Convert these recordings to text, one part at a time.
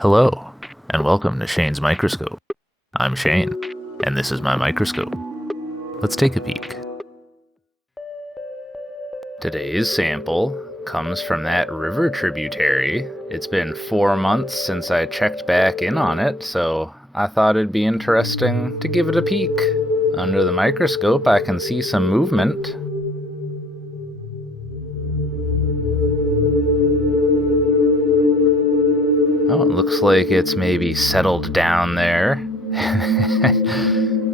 Hello, and welcome to Shane's Microscope. I'm Shane, and this is my microscope. Let's take a peek. Today's sample comes from that river tributary. It's been 4 months since I checked back in on it, so I thought it'd be interesting to give it a peek. Under the microscope, I can see some movement. Oh, it looks like it's maybe settled down there.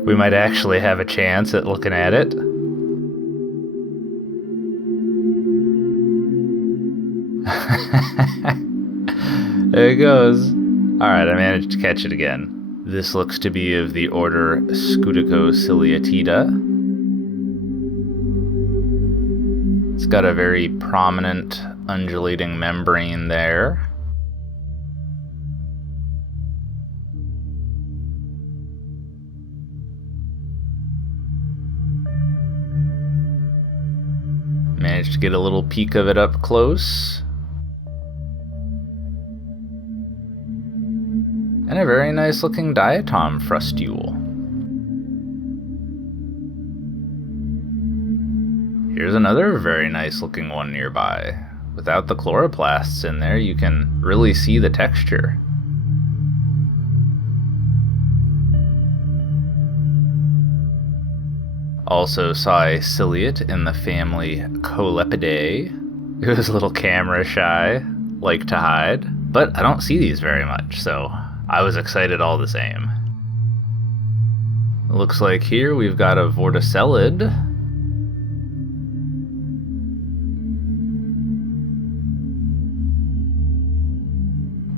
We might actually have a chance at looking at it. There it goes. Alright, I managed to catch it again. This looks to be of the order Scuticociliatida. It's got a very prominent undulating membrane there. Managed to get a little peek of it up close. And a very nice looking diatom frustule. Here's another very nice looking one nearby. Without the chloroplasts in there, you can really see the texture. Also saw a ciliate in the family Colepidae. It was a little camera shy, like to hide, but I don't see these very much, so I was excited all the same. It looks like here we've got a vorticellid.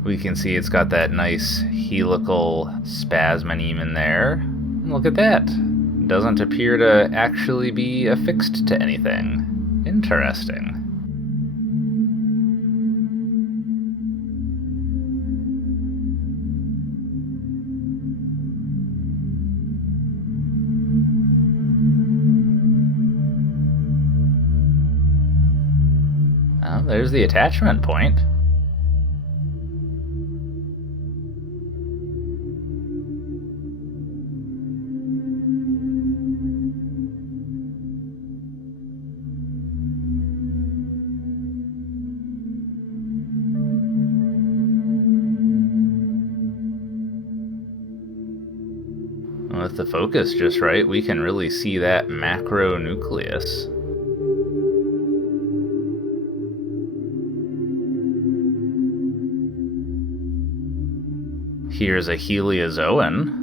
We can see it's got that nice helical spasmoneme in there. And look at that. Doesn't appear to actually be affixed to anything. Interesting. Well, there's the attachment point. With the focus just right, we can really see that macronucleus. Here's a heliozoan.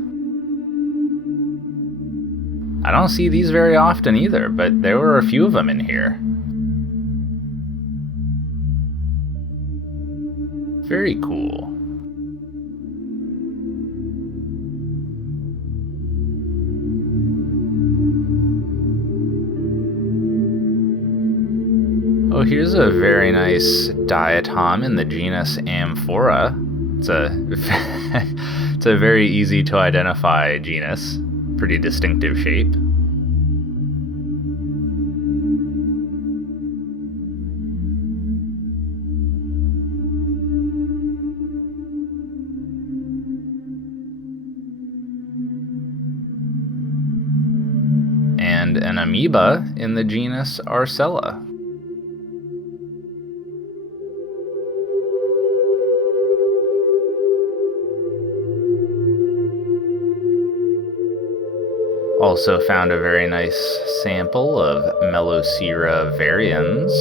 I don't see these very often either, but there were a few of them in here. Very cool. Oh, here's a very nice diatom in the genus Amphora. It's a very easy to identify genus. Pretty distinctive shape. And an amoeba in the genus Arcella. Also found a very nice sample of Melocera varians.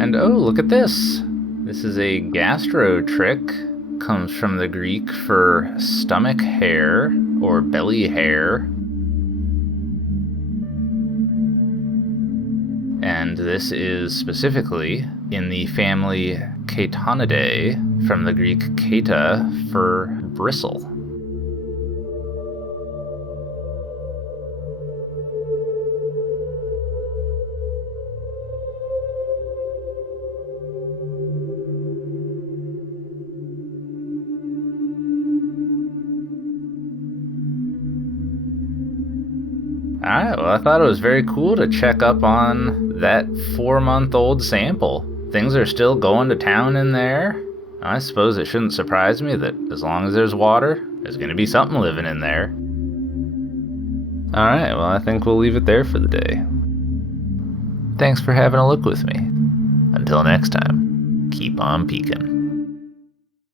And oh, look at this! This is a gastrotrick. Comes from the Greek for stomach hair or belly hair. And this is specifically in the family Chaetonidae, from the Greek chaeta for bristle. Alright, well, I thought it was very cool to check up on that 4-month-old sample. Things are still going to town in there. I suppose it shouldn't surprise me that as long as there's water, there's gonna be something living in there. Alright, well, I think we'll leave it there for the day. Thanks for having a look with me. Until next time, keep on peeking.